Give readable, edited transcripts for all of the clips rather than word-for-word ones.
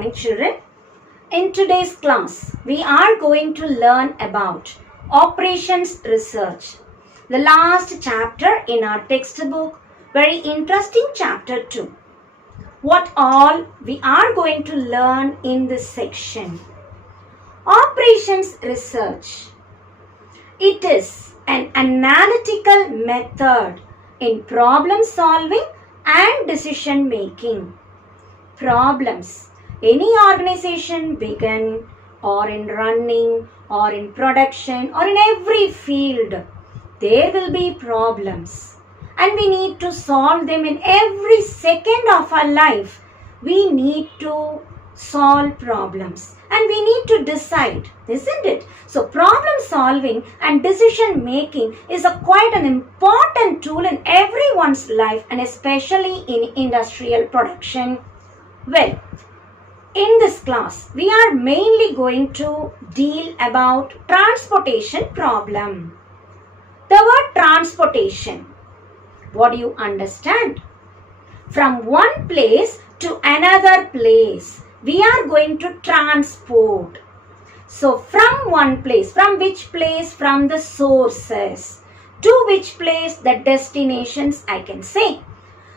morning, children. In today's class, we are going to learn about operations research. The last chapter in our textbook, very interesting chapter 2. What all we are going to learn in this section. Operations research. It is an analytical method in problem solving and decision making. Problems. Any organization begin or in running or in production or in every field, there will be problems and we need to solve them in every second of our life. We need to solve problems and we need to decide, isn't it? So problem solving and decision making is quite an important tool in everyone's life and especially in industrial production. Well, in this class, we are mainly going to deal about transportation problem. The word transportation, what do you understand? From one place to another place, we are going to transport. So from one place, from which place? From the sources. To which place? The destinations, I can say.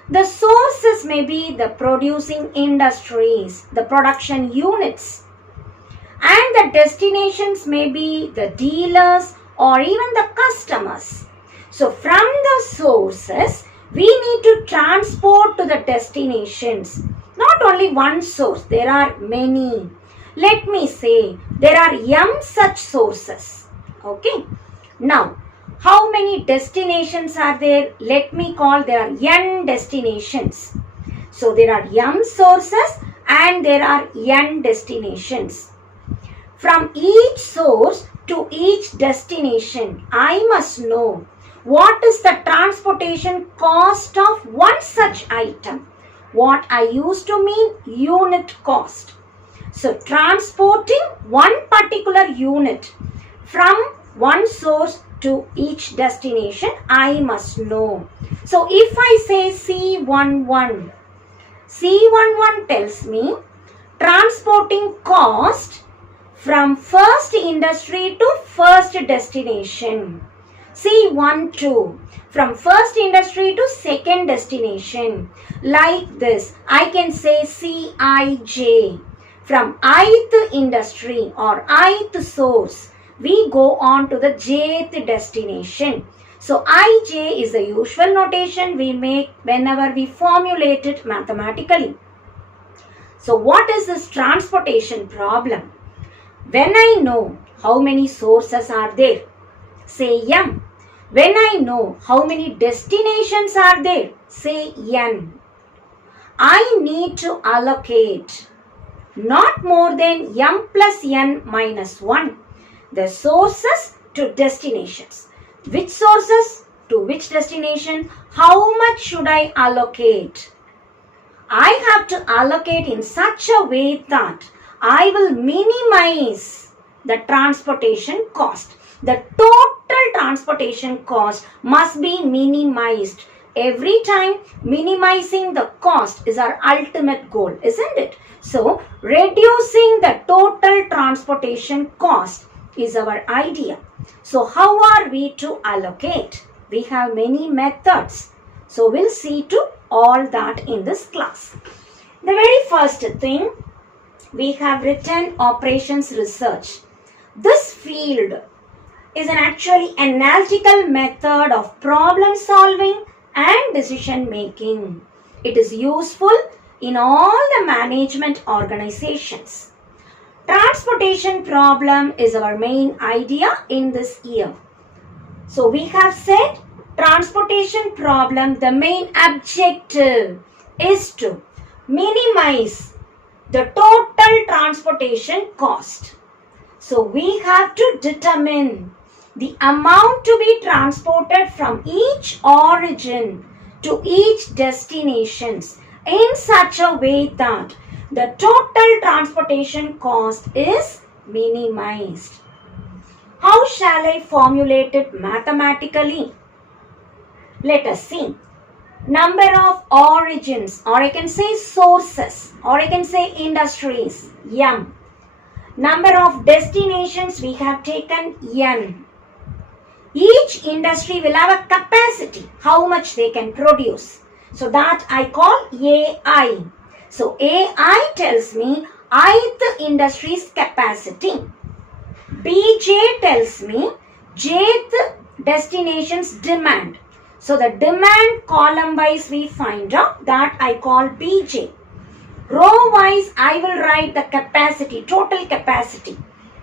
The sources may be the producing industries, the production units, and the destinations may be the dealers or even the customers. So from the sources, we need to transport to the destinations. Not only one source, there are many. Let me say, there are m such sources. Okay. Now, how many destinations are there? Let me call there are n destinations. So there are m sources and there are n destinations. From each source to each destination, I must know what is the transportation cost of one such item. What I used to mean unit cost. So transporting one particular unit from one source to each destination, I must know. So if I say C11, C11 tells me transporting cost from first industry to first destination. C12 from first industry to second destination. Like this, I can say Cij from ith industry or ith source. We go on to the jth destination. So Ij is the usual notation we make whenever we formulate it mathematically. So what is this transportation problem? When I know how many sources are there, say m. When I know how many destinations are there, say n. I need to allocate not more than m plus n minus 1. The sources to destinations. Which sources to which destination? How much should I allocate? I have to allocate in such a way that I will minimize the transportation cost. The total transportation cost must be minimized. Every time minimizing the cost is our ultimate goal, isn't it? So reducing the total transportation cost is our idea. So how are we to allocate? We have many methods. So we'll see to all that in this class. The very first thing, we have written operations research. This field is an actually analytical method of problem solving and decision making. It is useful in all the management organizations. Transportation problem is our main idea in this year. So we have said transportation problem, the main objective is to minimize the total transportation cost. So we have to determine the amount to be transported from each origin to each destinations in such a way that the total transportation cost is minimized. How shall I formulate it mathematically? Let us see. Number of origins, or I can say sources, or I can say industries, M. Number of destinations, we have taken N. Each industry will have a capacity, how much they can produce. So that I call AI. So AI tells me ith industry's capacity. BJ tells me jth destination's demand. So the demand column wise we find out, that I call BJ. Row wise I will write the capacity, total capacity,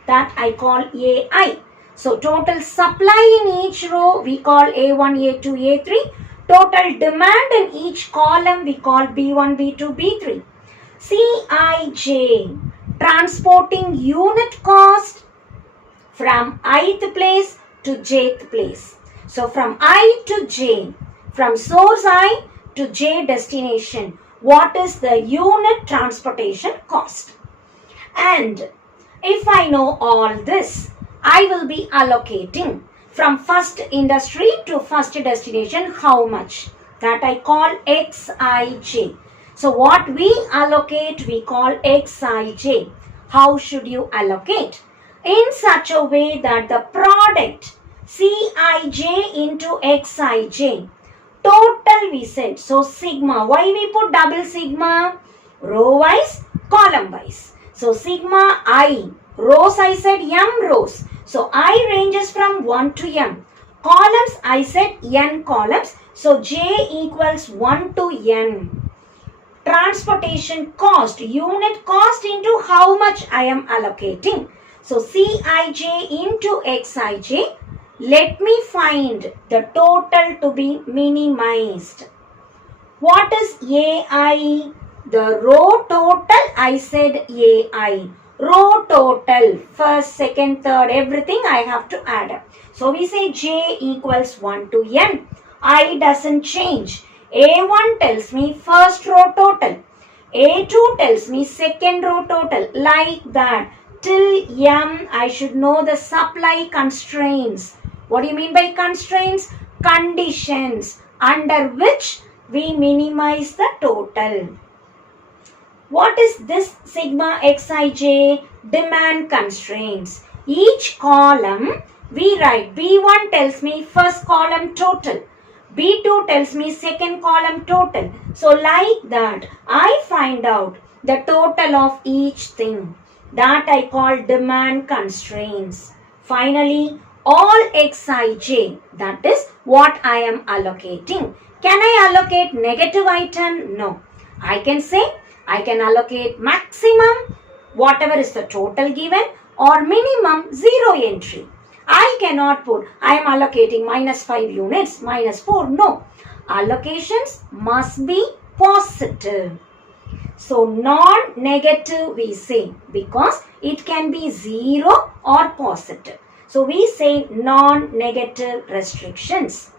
that I call AI. So total supply in each row we call A1, A2, A3. Total demand in each column we call B1, B2, B3. CIJ, transporting unit cost from ith place to jth place. So from I to J, from source I to J destination, what is the unit transportation cost? And if I know all this, I will be allocating from first industry to first destination how much? That I call XIJ. So what we allocate we call XIJ. How should you allocate? In such a way that the product CIJ into XIJ, total we said. So sigma, why we put double sigma? Row wise, column wise. So sigma I, rows I said M rows. So I ranges from 1 to M. Columns I said N columns. So J equals 1 to N. Transportation cost, unit cost into how much I am allocating. So CIJ into XIJ. Let me find the total to be minimized. What is AI? The row total, I said AI. Row total, first, second, third, everything I have to add up. So we say J equals 1 to N. I doesn't change. A1 tells me first row total. A2 tells me second row total. Like that. Till M, I should know the supply constraints. What do you mean by constraints? Conditions under which we minimize the total. What is this sigma Xij? Demand constraints. Each column we write. B1 tells me first column total. B2 tells me second column total. So like that, I find out the total of each thing. That I call demand constraints. Finally, all Xij, that is what I am allocating. Can I allocate negative item? No. I can say I can allocate maximum, whatever is the total given, or minimum 0 entry. I cannot put, I am allocating minus 5 units, minus 4. No. Allocations must be positive. So non-negative we say, because it can be 0 or positive. So we say non-negative restrictions.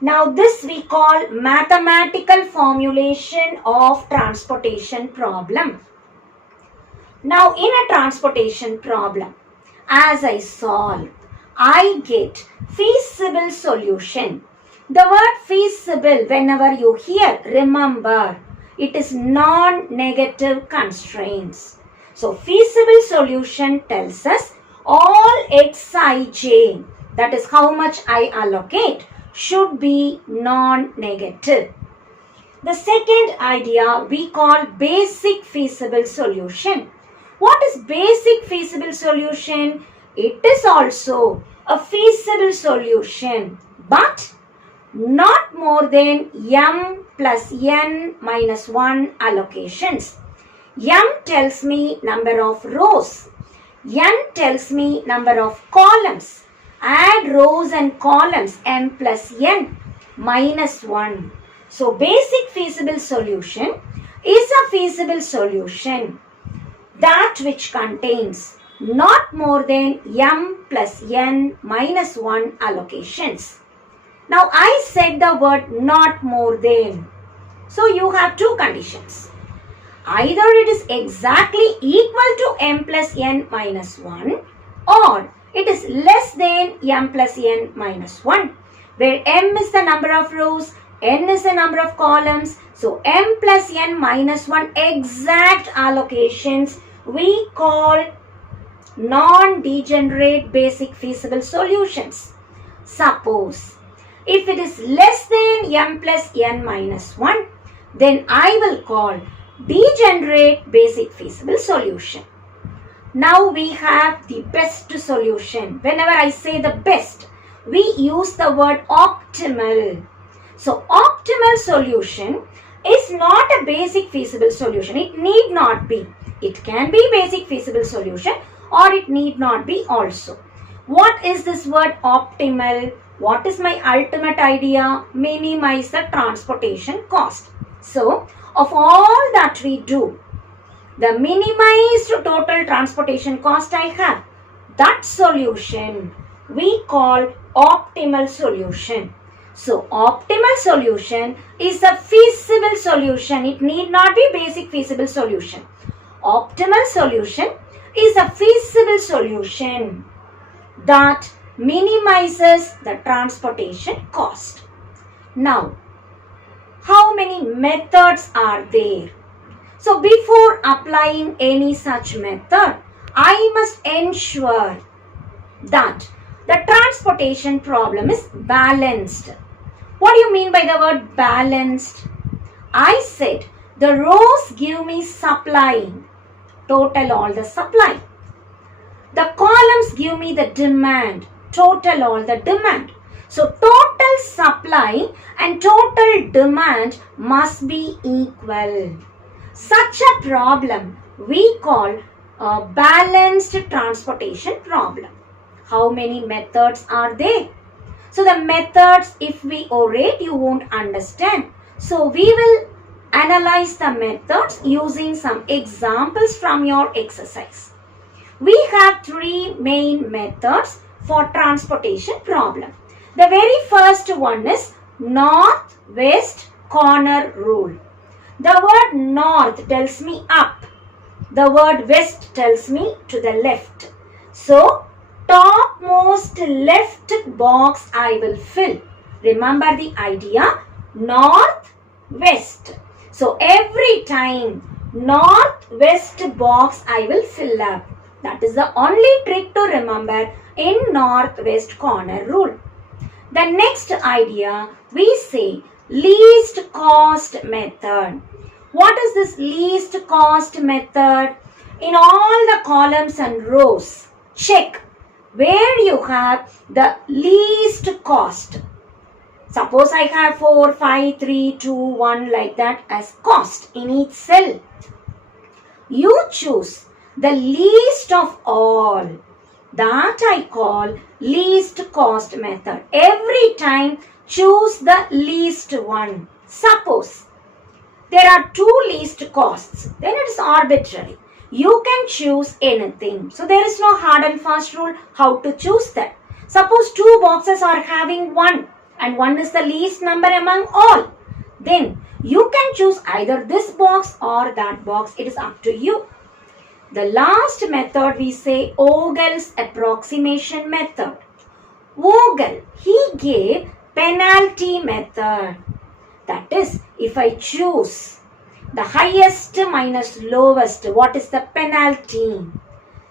Now this we call mathematical formulation of transportation problem. Now in a transportation problem, as I solve, I get feasible solution. The word feasible, whenever you hear, remember, it is non-negative constraints. So feasible solution tells us all Xij, that is how much I allocate, should be non-negative. The second idea we call basic feasible solution. What is basic feasible solution? It is also a feasible solution, but not more than M plus N minus 1 allocations. M tells me number of rows. N tells me number of columns. Add rows and columns M plus N minus 1. So basic feasible solution is a feasible solution that which contains not more than M plus N minus 1 allocations. Now I said the word not more than. So you have two conditions. Either it is exactly equal to M plus N minus 1 or it is less than M plus N minus 1, where M is the number of rows, n is the number of columns. So m plus n minus 1 exact allocations we call non-degenerate basic feasible solutions. Suppose if it is less than m plus n minus 1, then I will call degenerate basic feasible solution. Now we have the best solution. Whenever I say the best, we use the word optimal. So optimal solution is not a basic feasible solution. It need not be. It can be basic feasible solution or it need not be also. What is this word optimal? What is my ultimate idea? Minimize the transportation cost. So of all that we do, the minimized total transportation cost I have, that solution we call optimal solution. So optimal solution is a feasible solution. It need not be basic feasible solution. Optimal solution is a feasible solution that minimizes the transportation cost. Now, how many methods are there? So before applying any such method, I must ensure that the transportation problem is balanced. What do you mean by the word balanced? I said the rows give me supply, total all the supply. The columns give me the demand, total all the demand. So total supply and total demand must be equal. Such a problem we call a balanced transportation problem. How many methods are there? So the methods, if we orate, you won't understand. So we will analyze the methods using some examples from your exercise. We have three main methods for transportation problem. The very first one is north-west corner rule. The word north tells me up. The word west tells me to the left. So, topmost left box I will fill. Remember the idea, north, west. So, every time north-west box I will fill up. That is the only trick to remember in north-west corner rule. The next idea, we say least cost method. What is this least cost method? In all the columns and rows, check where you have the least cost. Suppose I have 4, 5, 3, 2, 1 like that as cost in each cell. You choose the least of all. That I call least cost method. Every time choose the least one. Suppose there are two least costs, then it is arbitrary. You can choose anything. So there is no hard and fast rule how to choose that. Suppose two boxes are having 1 and 1 is the least number among all. Then you can choose either this box or that box. It is up to you. The last method we say Vogel's approximation method. Vogel, he gave penalty method. That is, if I choose the highest minus lowest, what is the penalty?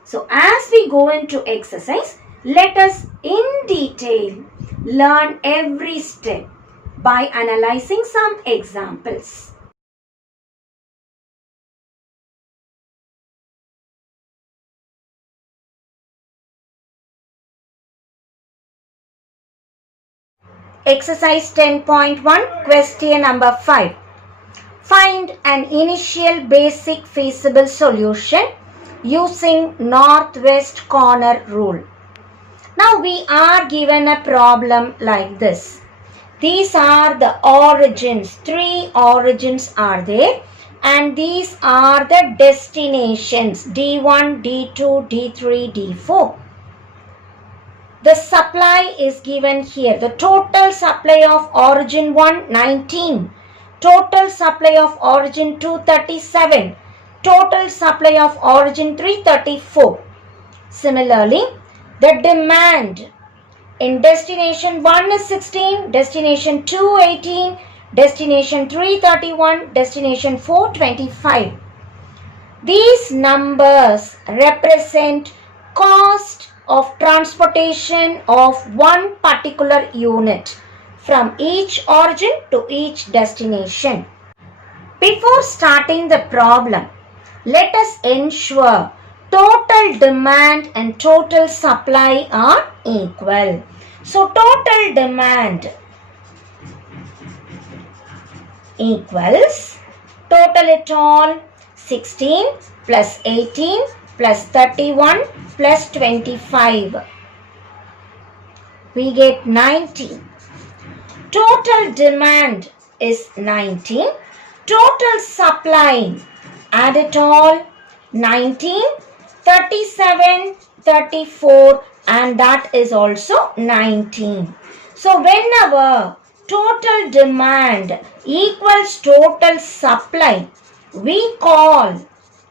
So as we go into exercise, let us in detail learn every step by analyzing some examples. Exercise 10.1, question number 5. Find an initial basic feasible solution using northwest corner rule. Now we are given a problem like this. These are the origins. 3 origins are there and these are the destinations D1, D2, D3, D4. The supply is given here. The total supply of origin 1, 19. Total supply of origin 2, 37. Total supply of origin 3, 34. Similarly, the demand in destination 1 is 16, destination 2, 18, destination 331, destination 425. These numbers represent cost of transportation of one particular unit from each origin to each destination. Before starting the problem, let us ensure total demand and total supply are equal. So total demand equals total at all 16 plus 18 plus 31 plus 25. We get 19. Total demand is 19. Total supply, add it all, 19, 37, 34 and that is also 19. So whenever total demand equals total supply, we call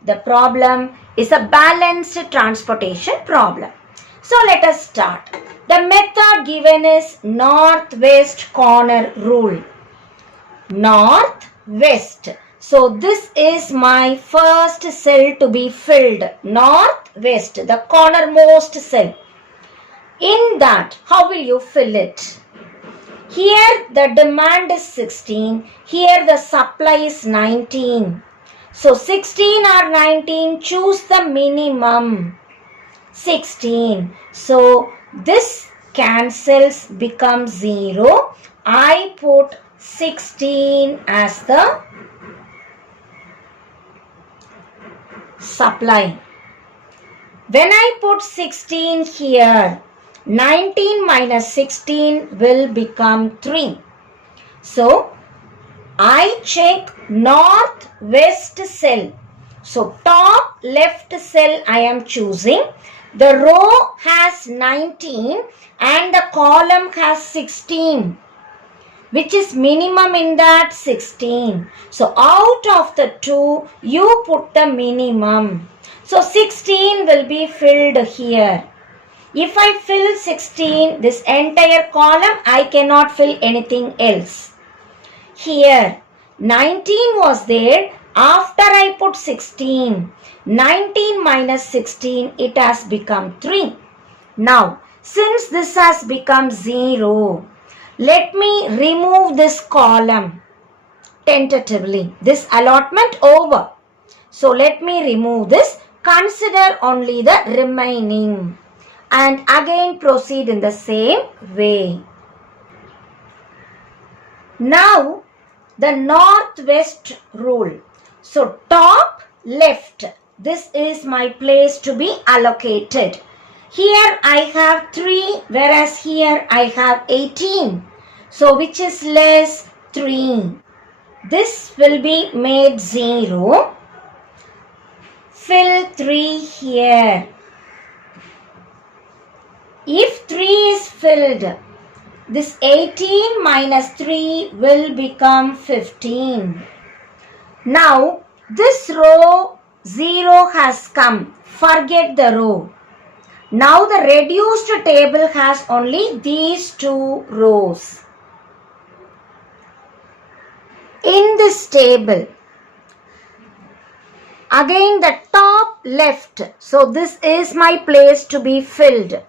the problem is a balanced transportation problem. So let us start. The method given is northwest corner rule. Northwest. So this is my first cell to be filled. Northwest, the cornermost cell. In that, how will you fill it? Here the demand is 16. Here the supply is 19. So 16 or 19, choose the minimum. 16. So this cancels, becomes 0. I put 16 as the supply. When I put 16 here, 19 minus 16 will become 3. So I check northwest cell. So top left cell I am choosing. The row has 19 and the column has 16. Which is minimum in that? 16. So out of the two, you put the minimum. So 16 will be filled here. If I fill 16, this entire column, I cannot fill anything else. Here, 19 was there. After I put 16, 19 minus 16, it has become 3. Now, since this has become 0, let me remove this column tentatively. This allotment over. So let me remove this. Consider only the remaining. And again proceed in the same way. Now the northwest rule. So top left. This is my place to be allocated. Here I have 3, whereas here I have 18. So which is less? 3. This will be made 0. Fill 3 here. If 3 is filled, this 18 minus 3 will become 15. Now this row 0 has come. Forget the row. Now the reduced table has only these 2 rows. In this table, again the top left. So this is my place to be filled.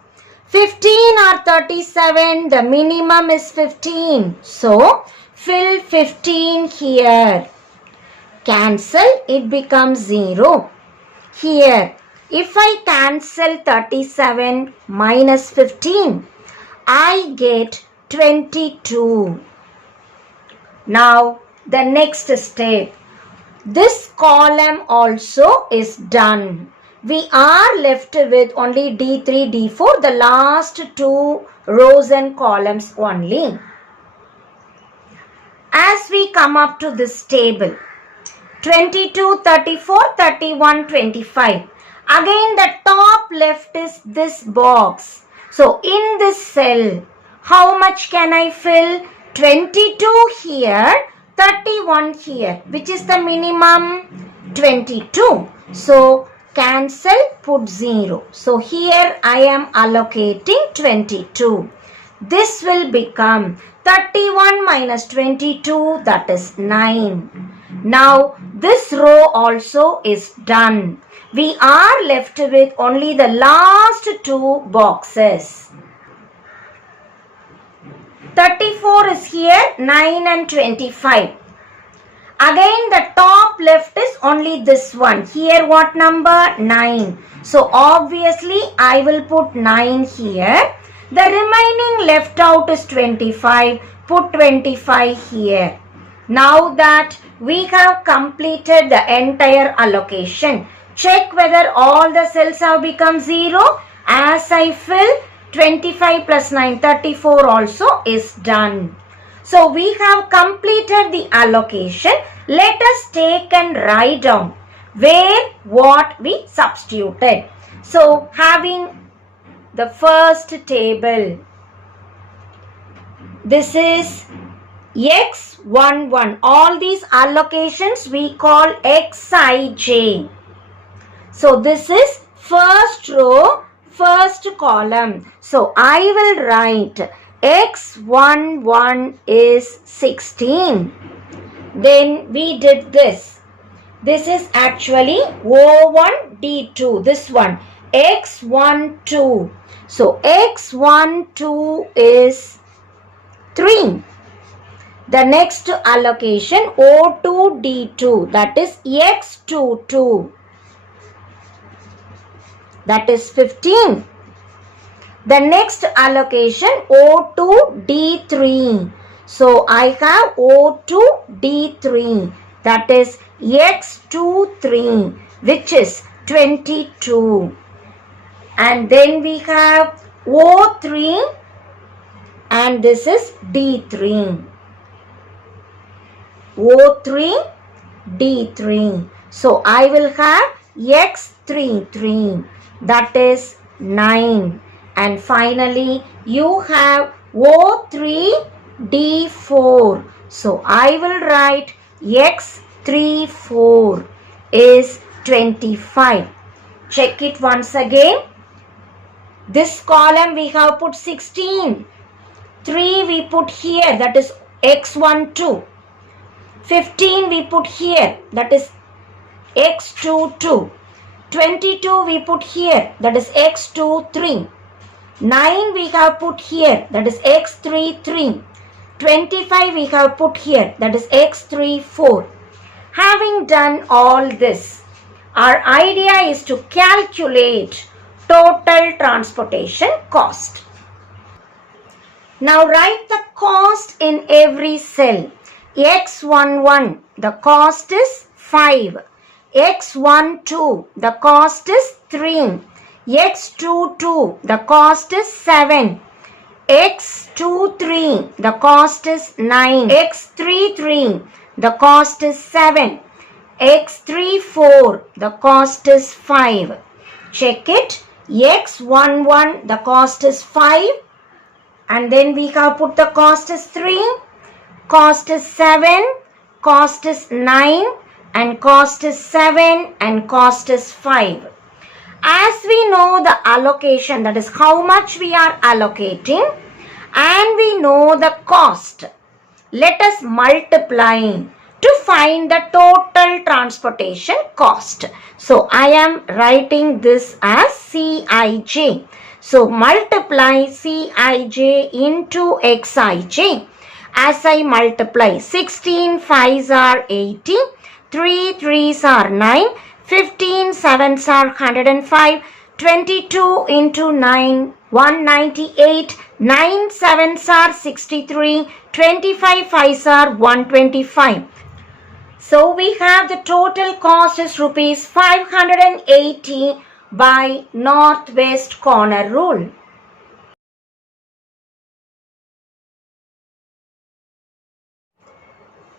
15 or 37, the minimum is 15. So fill 15 here. Cancel, it becomes 0. Here, if I cancel 37 minus 15, I get 22. Now, the next step. This column also is done. We are left with only D3, D4, the last 2 rows and columns only. As we come up to this table, 22, 34, 31, 25. Again the top left is this box. So in this cell, how much can I fill? 22 here, 31 here. Which is the minimum? 22. So cancel, put 0. So here I am allocating 22. This will become 31 minus 22, that is 9. Now this row also is done. We are left with only the last two boxes. 34 is here, 9 and 25. Again the top left is only this one. Here what number? 9. So obviously I will put 9 here. The remaining left out is 25. Put 25 here. Now that we have completed the entire allocation, check whether all the cells have become 0. As I fill, 25 plus 9, 34 also is done. So we have completed the allocation. Let us take and write down where what we substituted. So having the first table, this is X11. All these allocations we call Xij. So this is first row, first column. So I will write X11 is 16. Then we did this. This is actually O1, D2. This one. X12. So X12 is 3. The next allocation O2, D2. That is X22. That is 15. The next allocation O2, D3. So I have O2, D3. That is X23, which is 22. And then we have O3 and this is D3. O3, D3. So I will have X33. That is 9. And finally you have O3, D4. So I will write X34 is 25. Check it once again. This column we have put 16. 3 we put here, that is X12. 15 we put here, that is X22. 22 we put here, that is X23. 9 we have put here, that is X33. 25 we have put here, that is X34. Having done all this, our idea is to calculate total transportation cost. Now write the cost in every cell. X11, the cost is 5. X12, the cost is 3. X22, the cost is 7. X23, the cost is 9. X33, the cost is 7. X34, the cost is 5. Check it. X11, the cost is 5. And then we have put the cost is 3. Cost is 7. Cost is 9. And cost is 7. And cost is 5. As we know the allocation, that is how much we are allocating, and we know the cost, let us multiply to find the total transportation cost. So I am writing this as Cij. So multiply Cij into Xij. As I multiply, 16 5s are 80, 3 3s are 9, 15 7s are 105, 22 into 9, 198, 9 7s are 63, 25 5s are 125. So we have the total cost is rupees 580 by northwest corner rule.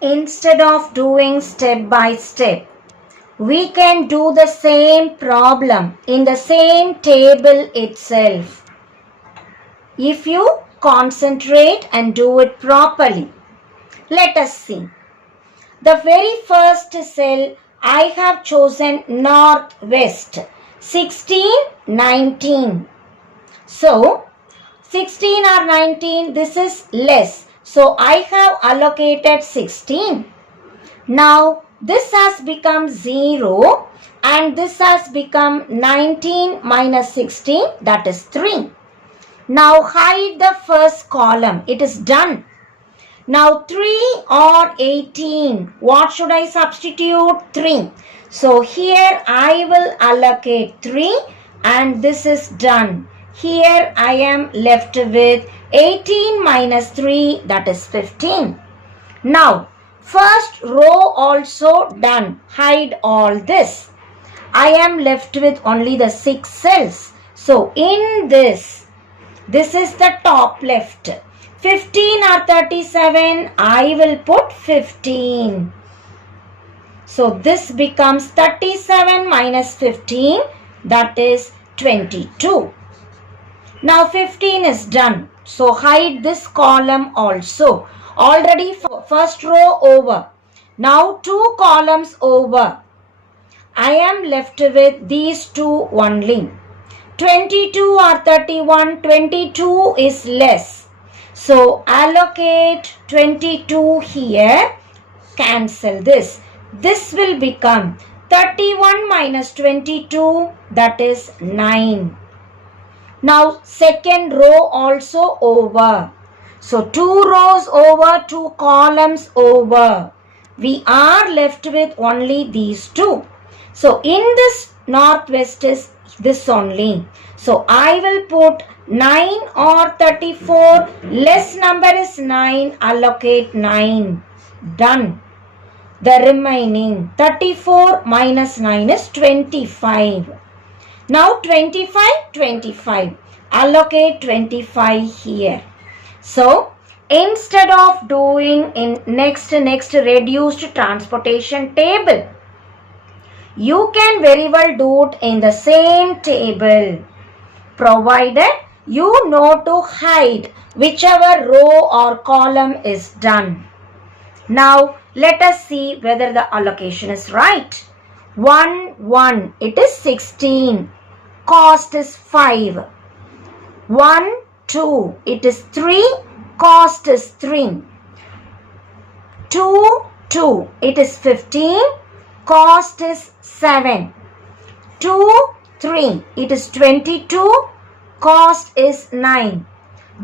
Instead of doing step by step, we can do the same problem in the same table itself. If you concentrate and do it properly. Let us see. The very first cell I have chosen northwest, 16, 19. So 16 or 19, this is less. So I have allocated 16. Now this has become 0 and this has become 19 minus 16, that is 3. Now hide the first column. It is done. Now 3 or 18. What should I substitute? 3. So here I will allocate 3 and this is done. Here I am left with 18 minus 3, that is 15. Now first row also done. Hide all this. I am left with only the 6 cells. So in this is the top left. 15 or 37, I will put 15. So this becomes 37 minus 15, that is 22. Now 15 is done. So hide this column also. Already first row over. Now 2 columns over. I am left with these 2 only. 22 or 31, 22 is less. So allocate 22 here. Cancel this. This will become 31 minus 22, that is 9. Now second row also over. So 2 rows over, 2 columns over. We are left with only these 2. So in this northwest is this only. So I will put 9 or 34. Less number is 9. Allocate 9. Done. The remaining 34 minus 9 is 25. Now 25. Allocate 25 here. So instead of doing in next reduced transportation table, you can very well do it in the same table, provided you know to hide whichever row or column is done. Now let us see whether the allocation is right. 1, it is 16. Cost is 5. 1, 2, it is 3. Cost is 3. 2, it is 15. Cost is 7. 2, 3, it is 22. Cost is 9.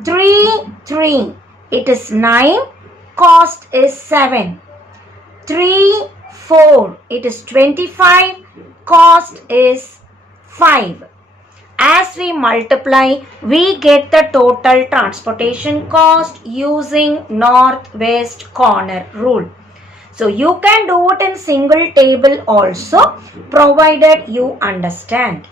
3, it is 9. Cost is 7. 3, 4, it is 25. Cost is 5. As we multiply, we get the total transportation cost using northwest corner rule. So you can do it in single table also, provided you understand.